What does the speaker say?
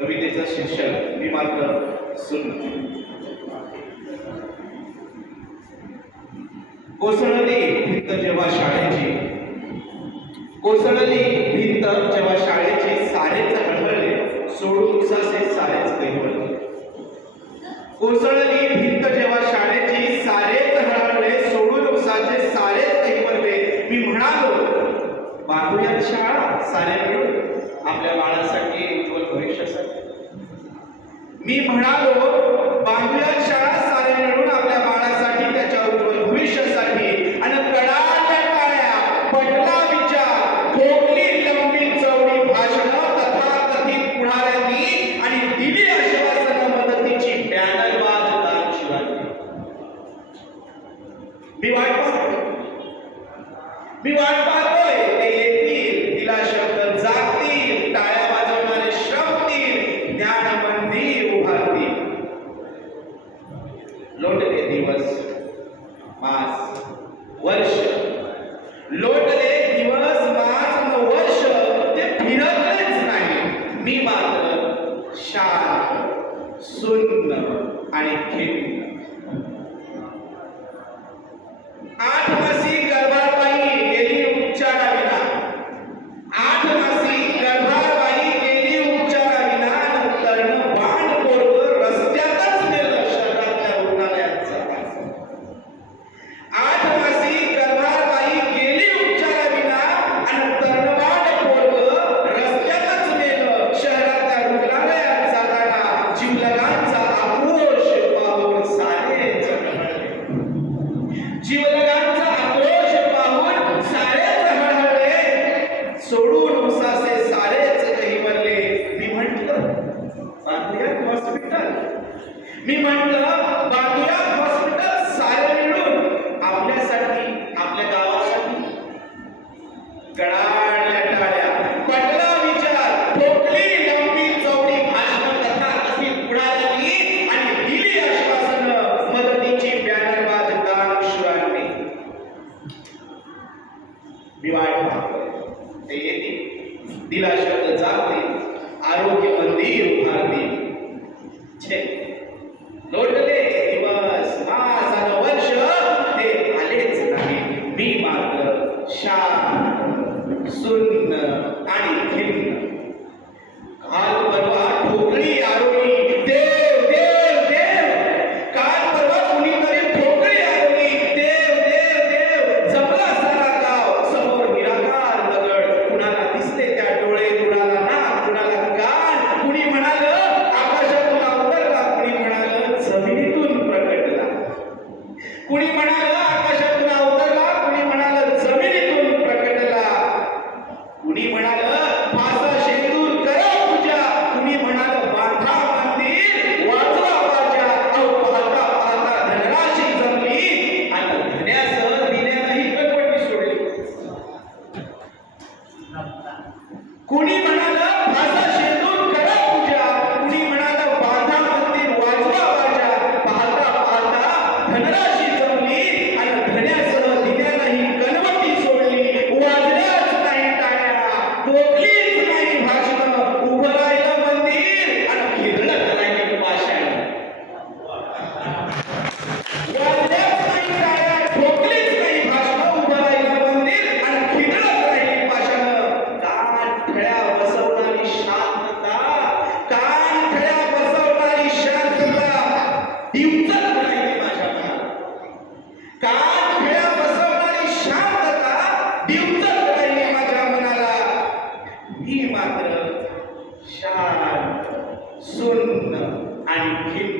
कवितेचं शिक्षक मी मात्र सुन कोसळली भिंत जेव्हा शाळेची. कोसळली भिंत जेव्हा शाळेची सारेच हळहळले सोडून उसासे सारेच कैवळले कोसळली भिंत जेव्हा शाळेची सारेच हळहळले सोडून उसाचे सारेच कैवळले मी म्हणालो बांधूया शाळा सारे मिळून आपल्या बाळासाठी उज्ज्वल भविष्यासाठी. मी म्हणालो बांधूया शाळा सारे मिळून आपल्या बाळासाठी त्याच्या उज्ज्वल भविष्यासाठी आणि कडाच्या टाळ्या पटला विचार ठोकली लंबी चौडी भाषणं तथाकथित पुढाऱ्यांनी आणि दिली आश्वासनं मदतीची बॅनरबाज दानशिवांनी मी वाट पाहतोय मी वाट पाहतोय. ते येतील तिला शब्द जागतील टाळ्या वाजवणारे श्रमतील ज्ञान मंदिर उभारतील. लोटले दिवस मास वर्ष. लोट दिवस मास न वर्ष ते फिरकलेच नाही मी मात्र शांत सुन्न आणि खिन्न आठ मासी गर्भाबाई गेली उपचाराविना आठ मासी गर्भाबाई गेली उपचाराविना तरण बाण पोरग रस्त्यातच नेलं शहरातल्या रुग्णालयाचं आठ मासी गर्भाबाई गेली उपचाराविना आणि तरणबाण पोरग रस्त्यातच नेलं शहरातल्या रुग्णालयात जाताना जीवलगांचा आक्रोश पाहून सारेच हळहळले. जीवलगांचा आक्रोश पाहून सारेच हळहळले सोडून उसासे सारेच कैवरले मी म्हंटल बांधूयात हॉस्पिटल मी म्हटलं बांधूयात हॉस्पिटल सारे मिळून आपल्यासाठी आपल्या गावासाठी. कडाडल्या टाळ्या. पटला विचार. ठोकली लंबी चौडी भाषण कथा कशी पुढाली आणि दिली आश्वासन. मदतीची बॅनरबाज दानशूरांनी मी वाट पाहतोय. ते येते दिला शब्द जातील आरोग्य मंदिर उभारतील. मात्र सुन्न आणि खिन्न. काल परवा ठोकळी आरोळी देव देव देव. काल परवा कुणीतरी ठोकळी आरोळी देव देव देव. जपला सारा गाव समोर निराकार दगड. कुणाला दिसले त्या डोळे कुणाला नाक कुणाला कान. कुणी म्हणाल आकाशातून अवतरला. कुणी म्हणाल जमिनीतून प्रकटला. कुणी म्हणाल ती मात्र शांत सुन्न आणि खिन्न.